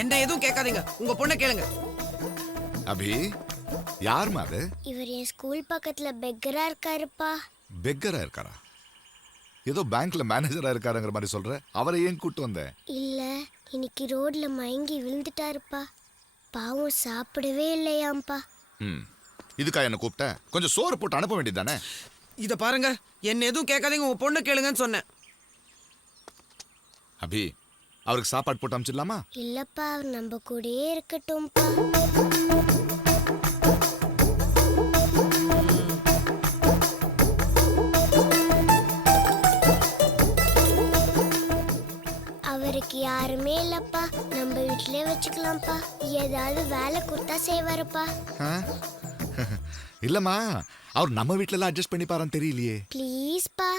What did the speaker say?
என்ன எதுவும் கேட்காதீங்க, உங்க பொண்ணை கேளுங்க. அபி, யாருமா அது? இவர் என் ஸ்கூல் பக்கத்துல பெக்கரா இருக்காருப்பா. பெக்கரா இருக்காரா? ஏதோ பேங்க்ல மேனேஜரா இருக்காருங்கிற மாதிரி சொல்ற. அவரை ஏன் கூட்டு வந்த? இல்ல, இன்னைக்கு ரோட்ல மயங்கி விழுந்துட்டாருப்பா. பாவம் சாப்பிடவே இல்லையாம்பா. இதுக்கா என்ன கூப்பிட்ட? கொஞ்சம் சோறு போட்டு அனுப்ப வேண்டியதானே? இத பாருங்க, என்ன எதுவும் கேட்காதீங்க, உங்க பொண்ணை கேளுங்கன்னு சொன்னேன். அபி, அவருக்கு சாப்பாடு போட்டு அனுப்பிச்சிடலாமா? இல்லப்பா, அவர் நம்ம கூடயே இருக்கட்டும்பா. அவருக்கு யாருமே இல்லப்பா, நம்ம வீட்டிலே வச்சுக்கலாம்ப்பா. ஏதாவது வேலை கொடுத்தா செய்வாருப்பா. இல்லம்மா, அவர் நம்ம வீட்டுல எல்லாம் அட்ஜஸ்ட் பண்ணி பாருன்னு தெரியலையே. ப்ளீஸ்ப்பா.